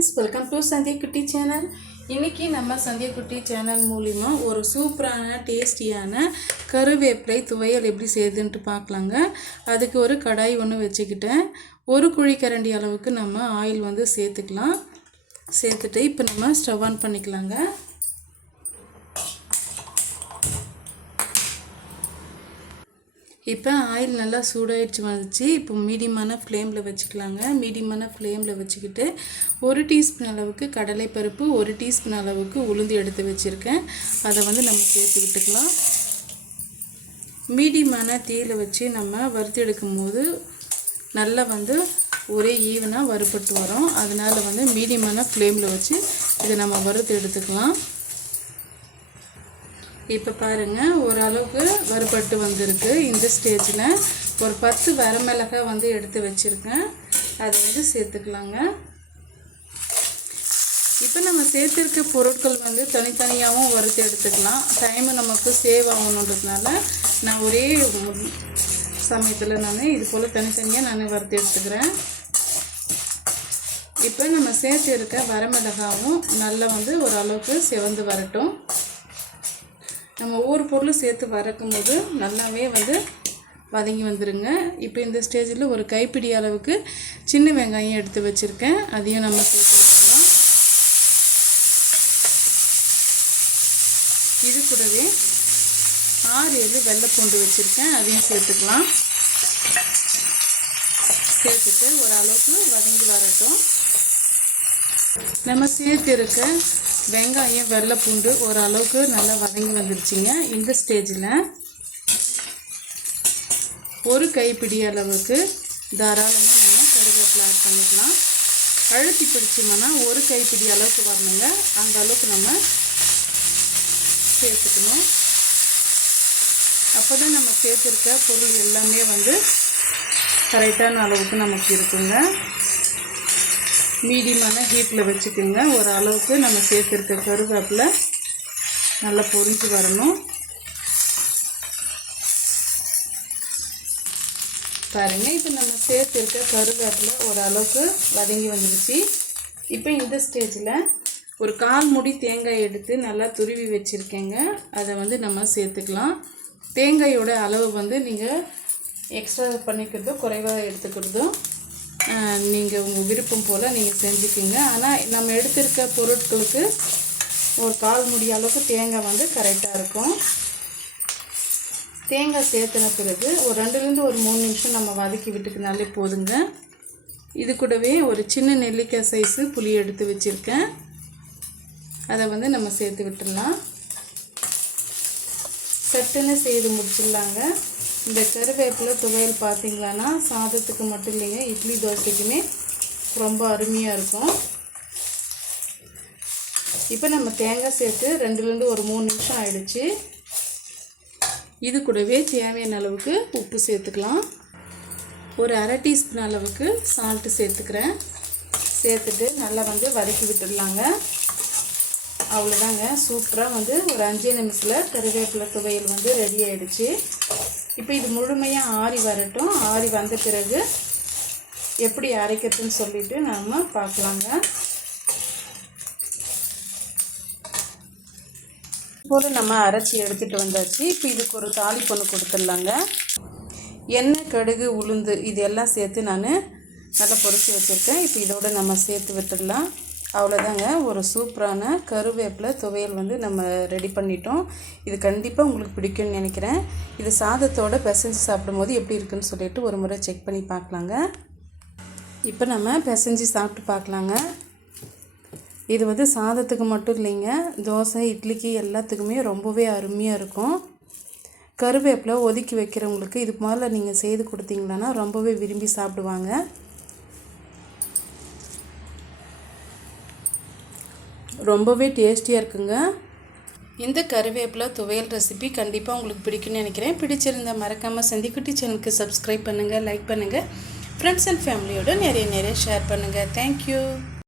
friends, welcome to Sandhya Kutti channel. இன்னைக்கு நம்ம சந்தியா குட்டி சேனல் மூலமா ஒரு சூப்பரான டேஸ்டியான கருவேப்பிலை துவையல் எப்படி செய்யுதுன்னு பார்க்கலாங்க. அதுக்கு ஒரு கடாய் ஒன்று வச்சுக்கிட்டேன். ஒரு குழிக்கரண்டி அளவுக்கு நம்ம ஆயில் வந்து சேர்த்துக்கலாம். சேர்த்துட்டு இப்போ நம்ம ஸ்டவ் ஆன் பண்ணிக்கலாங்க. இப்போ ஆயில் நல்லா சூடாயிடுச்சு வந்துச்சு. இப்போ மீடியமான ஃப்ளேமில் வச்சுக்கலாங்க. மீடியமான ஃப்ளேமில் வச்சுக்கிட்டு 1 டீஸ்பூன் அளவுக்கு கடலைப்பருப்பு, 1 டீஸ்பூன் அளவுக்கு உளுந்து எடுத்து வச்சுருக்கேன். அதை வந்து நம்ம சேர்த்து விட்டுக்கலாம். மீடியமான தீயில வச்சு நம்ம வறுத்து எடுக்கும் போது நல்லா வந்து ஒரே ஈவனாக வறுபட்டு வரும். அதனால் வந்து மீடியமான ஃப்ளேமில் வச்சு இதை நம்ம வறுத்து எடுத்துக்கலாம். இப்போ பாருங்கள், ஓரளவுக்கு வறுபட்டு வந்திருக்கு. இந்த ஸ்டேஜில் ஒரு 10 வரமிளகாய் வந்து எடுத்து வச்சுருக்கேன். அதை வந்து சேர்த்துக்கலாங்க. இப்போ நம்ம சேர்த்துருக்க பொருட்கள் வந்து தனித்தனியாகவும் வறுத்து எடுத்துக்கலாம். டைமு நமக்கு சேவ் ஆகணுன்றதுனால நான் ஒரே சமயத்தில் இது போல் தனித்தனியாக நான் வறுத்து எடுத்துக்கிறேன். இப்போ நம்ம சேர்த்துருக்க வரமிளகாவும் நல்லா வந்து ஓரளவுக்கு செவந்து வரட்டும். நம்ம ஒவ்வொரு பொருளும் சேர்த்து வறுக்கும் போது நல்லாவே வந்து வதங்கி வந்துடுங்க. இப்போ இந்த ஸ்டேஜில் ஒரு கைப்பிடி அளவுக்கு சின்ன வெங்காயம் எடுத்து வச்சுருக்கேன். அதையும் நம்ம சேர்த்து வச்சுக்கலாம். இது கூடவே 6-7 வெள்ளைப்பூண்டு வச்சுருக்கேன். அதையும் சேர்த்துக்கலாம். சேர்த்துட்டு ஓரளவுக்கு வதங்கி வரட்டும். நம்ம சேர்த்துருக்க வெங்காயம் வெள்ளைப்பூண்டு ஓரளவுக்கு நல்லா வதங்கி வந்துருச்சுங்க. இந்த ஸ்டேஜில் ஒரு கைப்பிடி அளவுக்கு தாராளமாக நம்ம கருவேப்பிலை ஆட் பண்ணிக்கலாம். அழுத்தி பிடிச்சோம்னா ஒரு கைப்பிடி அளவுக்கு வரணுங்க. அந்த அளவுக்கு நம்ம சேர்த்துக்கணும். அப்போ தான் நம்ம சேர்த்துருக்க பொருள் எல்லாமே வந்து கரெக்டான அளவுக்கு நமக்கு இருக்குங்க. மீடியமான ஹீட்டில் வச்சுக்கோங்க. ஒரு அளவுக்கு நம்ம சேர்த்துருக்க கருவேப்பிலை நல்லா பொரிஞ்சு வரணும். பாருங்கள், இப்போ நம்ம சேர்த்துருக்க கருவேப்பிலை ஒரு அளவுக்கு வதங்கி வந்துடுச்சு. இப்போ இந்த ஸ்டேஜில் ஒரு 1/4 மூடி தேங்காய் எடுத்து நல்லா துருவி வச்சுருக்கேங்க. அதை வந்து நம்ம சேர்த்துக்கலாம். தேங்காயோட அளவு வந்து நீங்கள் எக்ஸ்ட்ரா பண்ணிக்கிறதும் குறைவாக எடுத்துக்கிறதும் நீங்கள் உங்கள் விருப்பம் போல் நீங்கள் செஞ்சுக்கிங்க. ஆனால் நம்ம எடுத்திருக்க பொருட்களுக்கு ஒரு 1/4 மூடி அளவுக்கு தேங்காய் வந்து கரெக்டாக இருக்கும். தேங்காய் சேர்த்துன பிறகு ஒரு 2லேருந்து ஒரு 3 நிமிஷம் நம்ம வதக்கி விட்டுக்கினாலே போதுங்க. இது கூடவே ஒரு சின்ன நெல்லிக்காய் சைஸு புளி எடுத்து வச்சுருக்கேன். அதை வந்து நம்ம சேர்த்து விட்டுடலாம். சட்டுன்னு செய்து முடிச்சிடலாங்க. இந்த கருவேப்பிலை துவையல் பார்த்திங்களான்னா சாதத்துக்கு மட்டும் இல்லைங்க, இட்லி தோசைக்குமே ரொம்ப அருமையாக இருக்கும். இப்போ நம்ம தேங்காய் சேர்த்து 2லேருந்து ஒரு 3 நிமிஷம் ஆயிடுச்சு. இது கூடவே தேவையான அளவுக்கு உப்பு சேர்த்துக்கலாம். ஒரு 1/2 டீஸ்பூன் அளவுக்கு சால்ட்டு சேர்த்துக்கிறேன். சேர்த்துட்டு நல்லா வந்து வதக்கி விட்டுடலாங்க. அவ்வளோதாங்க, சூப்பராக வந்து ஒரு 5 நிமிஷத்தில் கருவேப்பிலை துவையல் வந்து ரெடி ஆகிடுச்சு. இப்போ இது முழுமையாக ஆறி வரட்டும். ஆறி வந்த பிறகு எப்படி அரைக்கிறதுன்னு சொல்லிவிட்டு நம்ம பார்க்கலாங்க. போல் நம்ம அரைச்சி எடுத்துகிட்டு வந்தாச்சு. இப்போ இதுக்கு ஒரு தாளிப்பு ஒன்று கொடுத்துடலாங்க. எண்ணெய், கடுகு, உளுந்து இது எல்லாம் சேர்த்து நான் நல்லா பொரிச்சு வச்சுருக்கேன். இப்போ இதோடு நம்ம சேர்த்து விட்டுடலாம். அவ்வளோதாங்க, ஒரு சூப்பரான கருவேப்பிலை துவையல் வந்து நம்ம ரெடி பண்ணிட்டோம். இது கண்டிப்பாக உங்களுக்கு பிடிக்கும்னு நினைக்கிறேன். இது சாதத்தோடு பிசைஞ்சு சாப்பிடும்போது எப்படி இருக்குன்னு சொல்லிட்டு ஒரு முறை செக் பண்ணி பார்க்கலாங்க. இப்போ நம்ம பிசைஞ்சு சாப்பிட்டு பார்க்கலாங்க. இது வந்து சாதத்துக்கு மட்டும் இல்லைங்க, தோசை, இட்லிக்கு எல்லாத்துக்குமே ரொம்பவே அருமையாக இருக்கும். கருவேப்பிலை ஒதுக்கி வைக்கிறவங்களுக்கு இது மாதிரில நீங்கள் செய்து கொடுத்தீங்கன்னா ரொம்பவே விரும்பி சாப்பிடுவாங்க. ரொம்பவே டேஸ்டியாக இருக்குங்க. இந்த கருவேப்பிலை துவையல் ரெசிபி கண்டிப்பாக உங்களுக்கு பிடிக்கும்னு நினைக்கிறேன். பிடிச்சிருந்தா மறக்காமல் சந்தியா குட்டி சேனலுக்கு சப்ஸ்கிரைப் பண்ணுங்கள், லைக் பண்ணுங்கள், ஃப்ரெண்ட்ஸ் அண்ட் ஃபேமிலியோடு நிறைய ஷேர் பண்ணுங்கள். தேங்க்யூ.